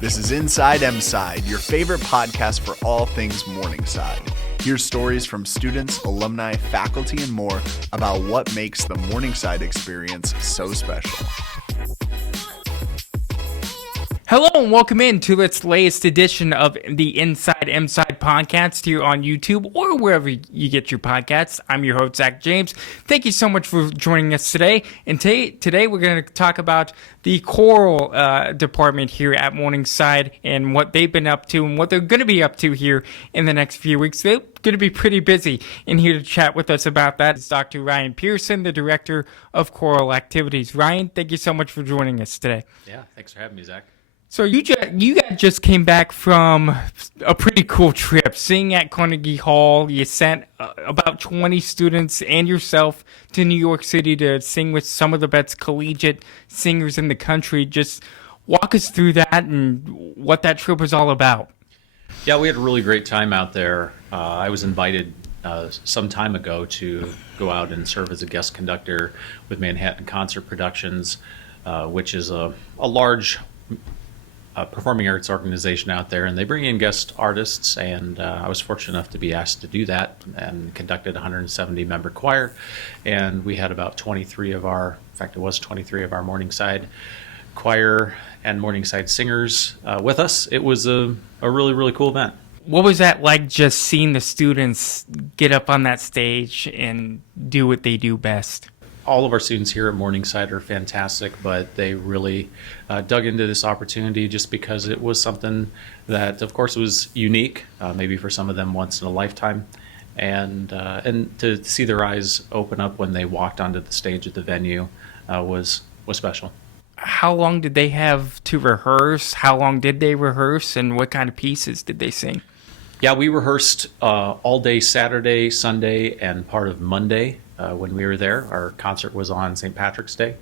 This is Inside Mside, your favorite podcast for all things Morningside. Hear stories from students, alumni, faculty, and more about what makes the Morningside experience so special. Hello and welcome in to its latest edition of the Inside Mside podcast here on YouTube or wherever you get your podcasts. I'm your host, Zach James. Thank you so much for joining us today. And today we're going to talk about the choral department here at Morningside and what they've been up to and what they're going to be up to here in the next few weeks. They're going to be pretty busy. And here to chat with us about that is Dr. Ryan Pearson, the Director of Choral Activities. Ryan, thank you so much for joining us today. Yeah, thanks for having me, Zach. So you guys just came back from a pretty cool trip, singing at Carnegie Hall. You sent about 20 students and yourself to New York City to sing with some of the best collegiate singers in the country. Just walk us through that and what that trip was all about. Yeah, we had a really great time out there. I was invited some time ago to go out and serve as a guest conductor with Manhattan Concert Productions, which is a large performing arts organization out there, and they bring in guest artists, and I was fortunate enough to be asked to do that and conducted a 170 member choir, and we had about 23 of our Morningside choir and Morningside singers with us. It was a really, really cool event. What was that like, just seeing the students get up on that stage and do what they do best? All of our students here at Morningside are fantastic, but they really dug into this opportunity just because it was something that, of course, was unique, maybe for some of them once in a lifetime, and to see their eyes open up when they walked onto the stage at the venue was special. How long did they have to rehearse? How long did they rehearse, and what kind of pieces did they sing? Yeah, we rehearsed all day Saturday, Sunday, and part of Monday. When we were there, our concert was on St. Patrick's Day,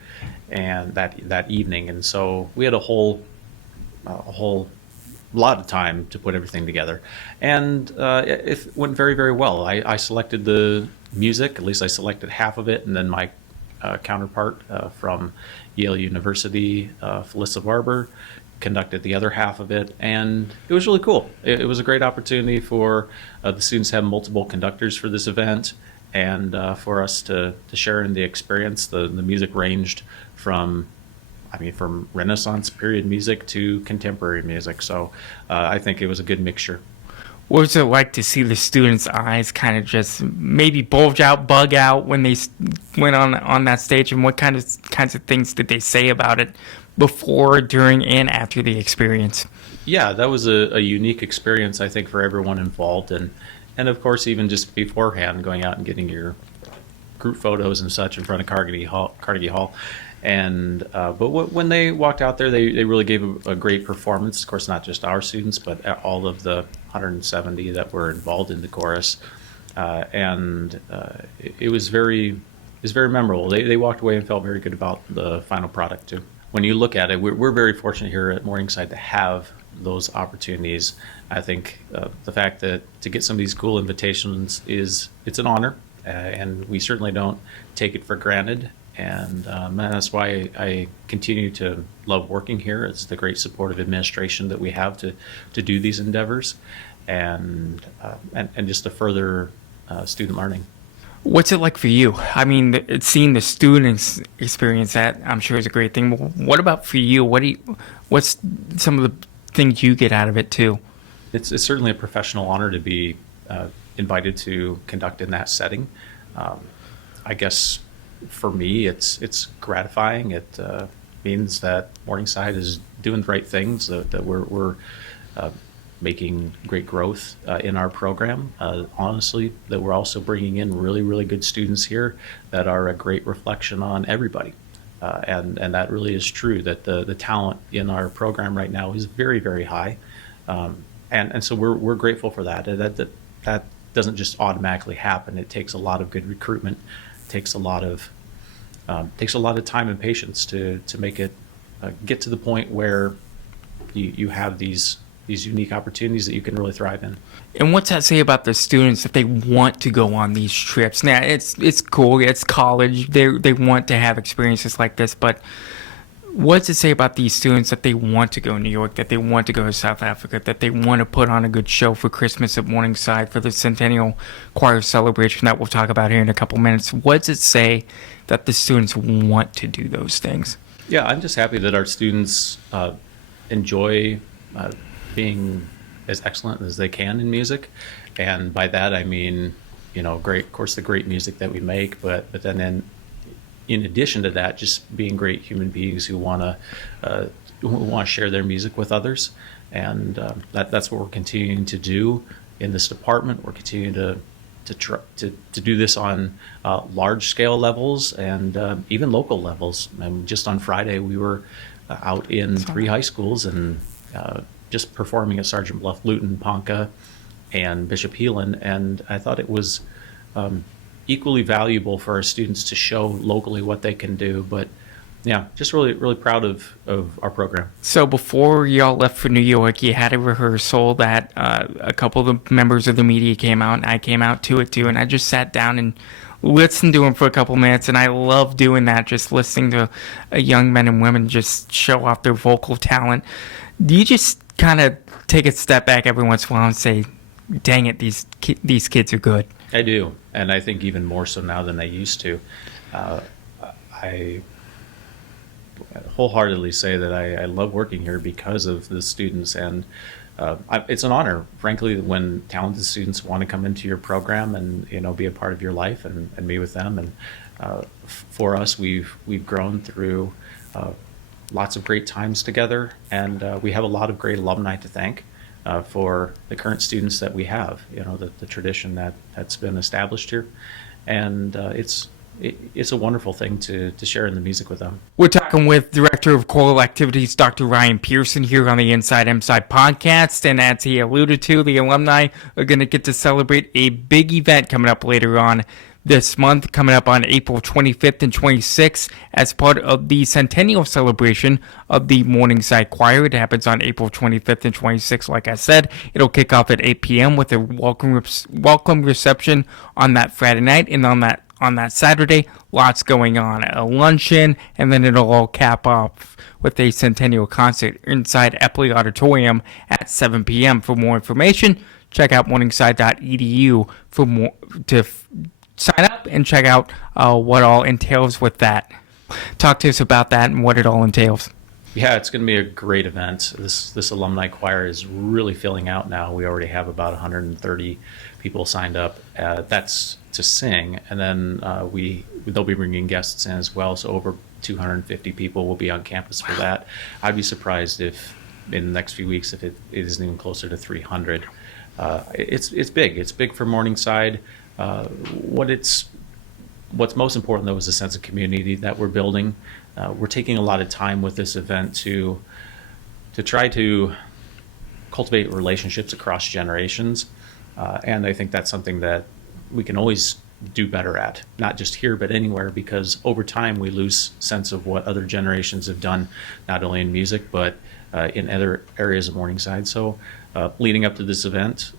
and that evening, and so we had a whole lot of time to put everything together, and it went very, very well. I selected the music, at least I selected half of it, and then my counterpart from Yale University, Felissa Barber, conducted the other half of it, and it was really cool. It was a great opportunity for the students to have multiple conductors for this event, and for us to share in the experience. The music ranged from Renaissance period music to contemporary music, so I think it was a good mixture. What was it like to see the students' eyes kind of just maybe bulge out, bug out when they went on that stage, and what kinds of things did they say about it before, during, and after the experience? Yeah, that was a unique experience, I think, for everyone involved, and of course, even just beforehand, going out and getting your group photos and such in front of Carnegie Hall. And but when they walked out there, they really gave a great performance. Of course, not just our students, but all of the 170 that were involved in the chorus. It was very memorable. They walked away and felt very good about the final product too. When you look at it, we're very fortunate here at Morningside to have those opportunities. I think the fact that to get some of these cool invitations it's an honor, and we certainly don't take it for granted. And that's why I continue to love working here. It's the great supportive administration that we have to do these endeavors, and just to further student learning. What's it like for you? I mean, seeing the students experience that, I'm sure, is a great thing. What about for you? What's some of the things you get out of it too? It's certainly a professional honor to be invited to conduct in that setting. I guess for me, it's gratifying. It means that Morningside is doing the right things, that we're making great growth in our program. Honestly, that we're also bringing in really, really good students here that are a great reflection on everybody. And that really is true, that the talent in our program right now is very, very high. And so we're grateful for that. That doesn't just automatically happen. It takes a lot of good recruitment. It takes a lot of time and patience to make it get to the point where you have these unique opportunities that you can really thrive in. And what's that say about the students if they want to go on these trips? Now, it's cool. It's college. They want to have experiences like this, but What does it say about these students that they want to go to New York, that they want to go to South Africa, that they want to put on a good show for Christmas at Morningside for the Centennial Choir celebration that we'll talk about here in a couple minutes? What does it say that the students want to do those things? Yeah, I'm just happy that our students enjoy being as excellent as they can in music. And by that, I mean, great, of course, the great music that we make, but then in addition to that, just being great human beings who want to share their music with others, and that's what we're continuing to do in this department. We're continuing to do this on large scale levels and even local levels. And just on Friday, we were out in 3 high schools and just performing at Sergeant Bluff, Luton, Ponca, and Bishop Heelan, and I thought it was equally valuable for our students to show locally what they can do. But yeah, just really, really proud of our program. So before y'all left for New York, you had a rehearsal that a couple of the members of the media came out, and I came out to it too, and I just sat down and listened to them for a couple minutes, and I love doing that, just listening to young men and women just show off their vocal talent. Do you just kind of take a step back every once in a while and say, dang it, these kids are good? I do, and I think even more so now than I used to. I wholeheartedly say that I love working here because of the students, and it's an honor, frankly, when talented students want to come into your program and be a part of your life and be with them. And for us, we've grown through lots of great times together, and we have a lot of great alumni to thank. For the current students that we have, the tradition that's been established here, and it's a wonderful thing to share in the music with them. We're talking with Director of Choral Activities, Dr. Ryan Pearson, here on the Inside Mside podcast, and as he alluded to, the alumni are going to get to celebrate a big event coming up later on this month, coming up on April 25th and 26th as part of the centennial celebration of the Morningside Choir. It happens on April 25th and 26th. Like I said, it'll kick off at 8 p.m. with a welcome reception on that Friday night, and on that Saturday, lots going on. A luncheon, and then it'll all cap off with a centennial concert inside Epley Auditorium at 7 p.m. For more information, check out morningside.edu for more to sign up and check out what all entails with that. Talk to us about that and what it all entails. Yeah, it's going to be a great event. This alumni choir is really filling out now. We already have about 130 people signed up. That's to sing, and then they'll be bringing guests in as well. So over 250 people will be on campus for that. I'd be surprised if in the next few weeks if it isn't even closer to 300. It's big. It's big for Morningside. What's most important, though, is the sense of community that we're building. We're taking a lot of time with this event to try to cultivate relationships across generations, and I think that's something that we can always do better at, not just here but anywhere, because over time we lose sense of what other generations have done, not only in music but in other areas of Morningside. So leading up to this event,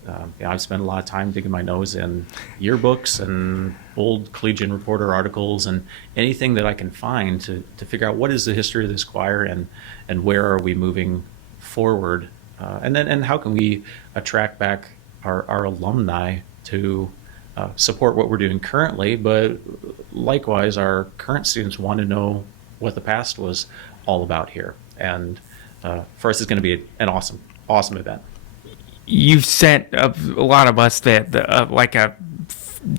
I've spent a lot of time digging my nose in yearbooks and old Collegian Reporter articles and anything that I can find to figure out what is the history of this choir and where are we moving forward, and how can we attract back our alumni to support what we're doing currently, but likewise our current students want to know what the past was all about here. And for us, it's going to be an awesome event. You've sent a lot of us like a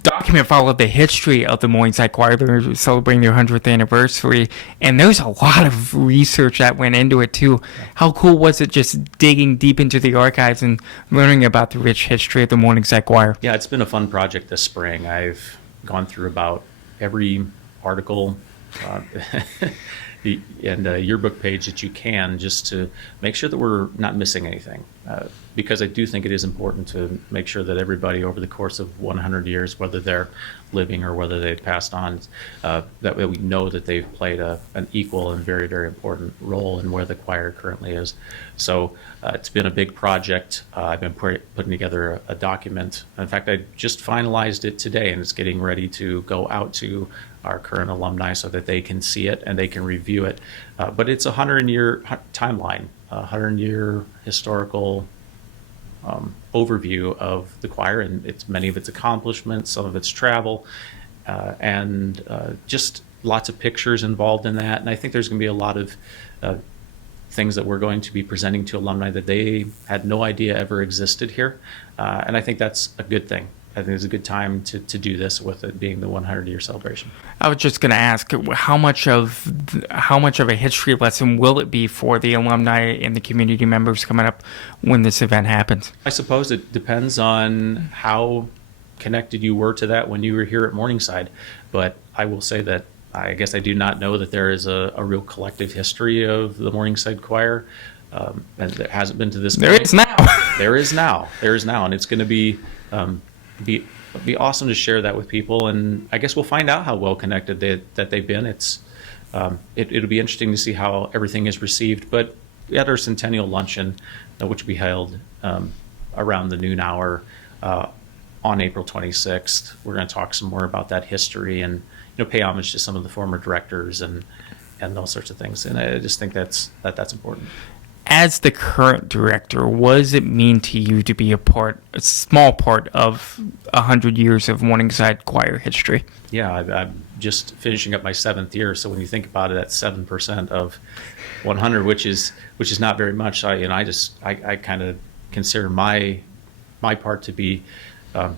document followed the history of the Morningside Choir. They're celebrating their 100th anniversary, and there's a lot of research that went into it too. How cool was it just digging deep into the archives and learning about the rich history of the Morningside Choir? Yeah, it's been a fun project this spring. I've gone through about every article and yearbook page that you can, just to make sure that we're not missing anything. because I do think it is important to make sure that everybody over the course of 100 years, whether they're living or whether they've passed on, that we know that they've played an equal and very, very important role in where the choir currently is. So it's been a big project. I've been putting together a document. In fact, I just finalized it today, and it's getting ready to go out to our current alumni so that they can see it and they can review it. But it's a 100-year timeline, a 100-year historical overview of the choir, and it's many of its accomplishments, some of its travel, and just lots of pictures involved in that. And I think there's going to be a lot of things that we're going to be presenting to alumni that they had no idea ever existed here. And I think that's a good thing. I think it's a good time to do this, with it being the 100-year celebration. I was just going to ask, how much of a history lesson will it be for the alumni and the community members coming up when this event happens? I suppose it depends on how connected you were to that when you were here at Morningside. But I will say that I guess I do not know that there is a real collective history of the Morningside Choir. And there hasn't been to this point. There is now. There is now. There is now. And it's going to be awesome to share that with people, and I guess we'll find out how well connected that they've been. It'll be interesting to see how everything is received. But at our centennial luncheon, which we held around the noon hour on April 26th, we're going to talk some more about that history and pay homage to some of the former directors and those sorts of things. And I just think that's important. As the current director, what does it mean to you to be a small part of 100 years of Morningside Choir history? Yeah, I'm just finishing up my 7th year, so when you think about it, that's 7% of 100, which is not very much. I kind of consider my part to be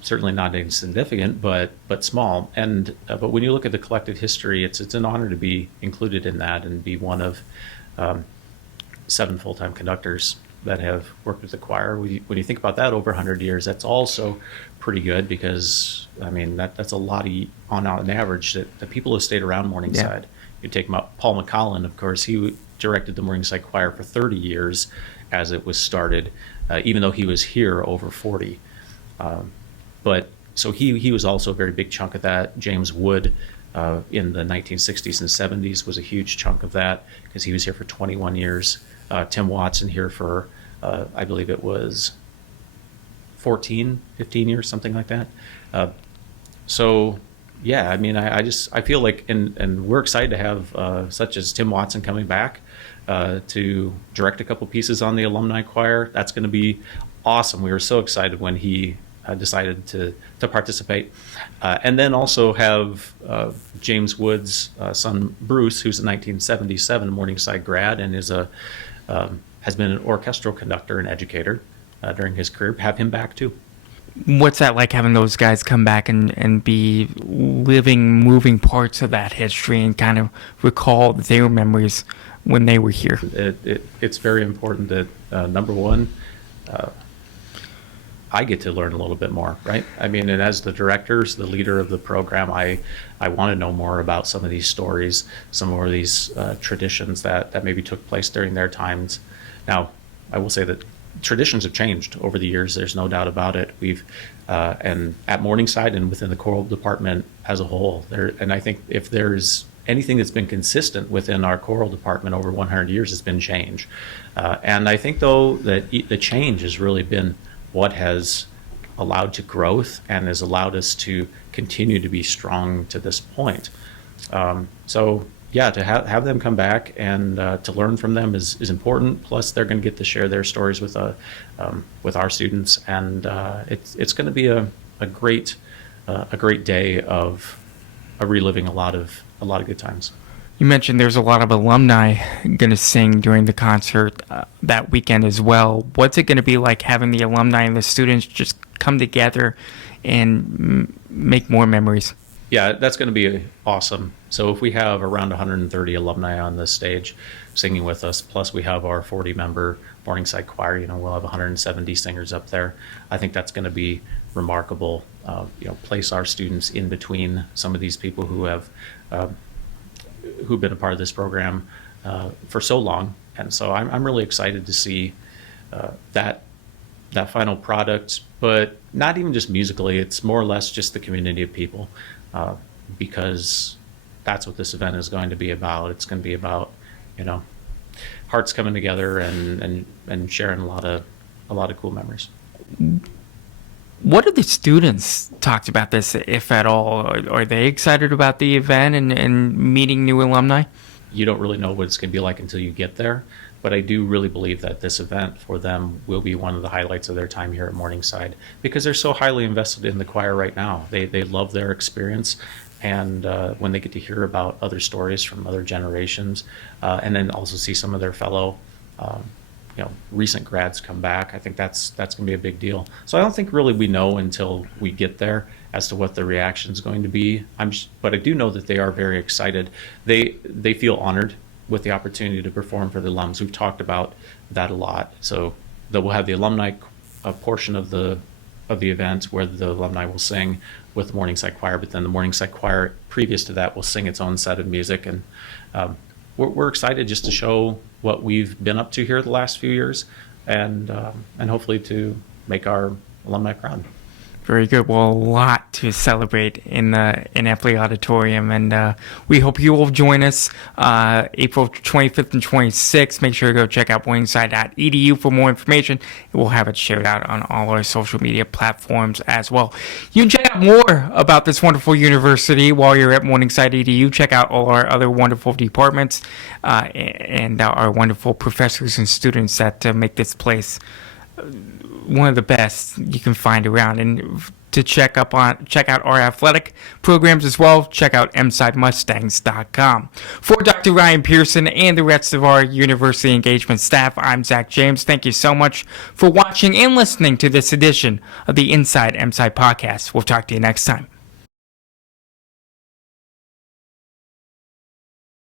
certainly not insignificant, but small. And but when you look at the collective history, it's an honor to be included in that and be one of 7 full-time conductors that have worked with the choir. When you think about that over 100 years, that's also pretty good, because I mean that's a lot on average that people have stayed around Morningside. Yeah. You take Paul McCollin, of course, he directed the Morningside Choir for 30 years as it was started, even though he was here over 40. But so he was also a very big chunk of that. James Wood in the 1960s and 70s was a huge chunk of that, because he was here for 21 years. Tim Watson here for, I believe it was 15 years, something like that. So, yeah, I mean, I feel like, and we're excited to have such as Tim Watson coming back to direct a couple pieces on the alumni choir. That's going to be awesome. We were so excited when he decided to participate. And then also have James Wood's son, Bruce, who's a 1977 Morningside grad and has been an orchestral conductor and educator during his career. Have him back too. What's that like, having those guys come back and be living, moving parts of that history and kind of recall their memories when they were here? It's very important that, number one, I get to learn a little bit more, right? I mean, and as the directors, the leader of the program, I want to know more about some of these stories, some more of these traditions that maybe took place during their times. Now, I will say that traditions have changed over the years. There's no doubt about it. We've and at Morningside and within the choral department as a whole, and I think if there's anything that's been consistent within our choral department over 100 years, has been change. And I think, though, that the change has really been what has allowed to growth and has allowed us to continue to be strong to this point. So yeah, to have them come back and to learn from them is important. Plus, they're going to get to share their stories with our students, and it's going to be a great day of reliving a lot of good times. You mentioned there's a lot of alumni going to sing during the concert that weekend as well. What's it going to be like having the alumni and the students just come together and make more memories? Yeah, that's going to be awesome. So if we have around 130 alumni on the stage singing with us, plus we have our 40-member Morningside Choir, we'll have 170 singers up there. I think that's going to be remarkable. Place our students in between some of these people who've been a part of this program for so long, and so I'm really excited to see that that final product, but not even just musically. It's more or less just the community of people, because that's what this event is going to be about. It's going to be about, hearts coming together and sharing a lot of cool memories. What have the students talked about this, if at all? Are they excited about the event and meeting new alumni? You don't really know what it's going to be like until you get there, but I do really believe that this event for them will be one of the highlights of their time here at Morningside, because they're so highly invested in the choir right now. They love their experience, and when they get to hear about other stories from other generations, and then also see some of their fellow recent grads come back, I think that's going to be a big deal. So I don't think really we know until we get there as to what the reaction is going to be. But I do know that they are very excited. They feel honored with the opportunity to perform for the alums. We've talked about that a lot. So that we'll have the alumni portion of the event where the alumni will sing with the Morningside Choir, but then the Morningside Choir previous to that will sing its own set of music, and we're excited just to show what we've been up to here the last few years, and hopefully to make our alumni proud. Very good. Well, a lot to celebrate in Epley Auditorium, and we hope you will join us April 25th and 26th. Make sure to go check out morningside.edu for more information. We'll have it shared out on all our social media platforms as well. You can check out more about this wonderful university while you're at Morningside.edu. Check out all our other wonderful departments and our wonderful professors and students that make this place one of the best you can find around. And to check out our athletic programs as well, check out MsideMustangs.com. For Dr. Ryan Pearson and the rest of our university engagement staff, I'm Zach James. Thank you so much for watching and listening to this edition of the Inside Mside podcast. We'll talk to you next time.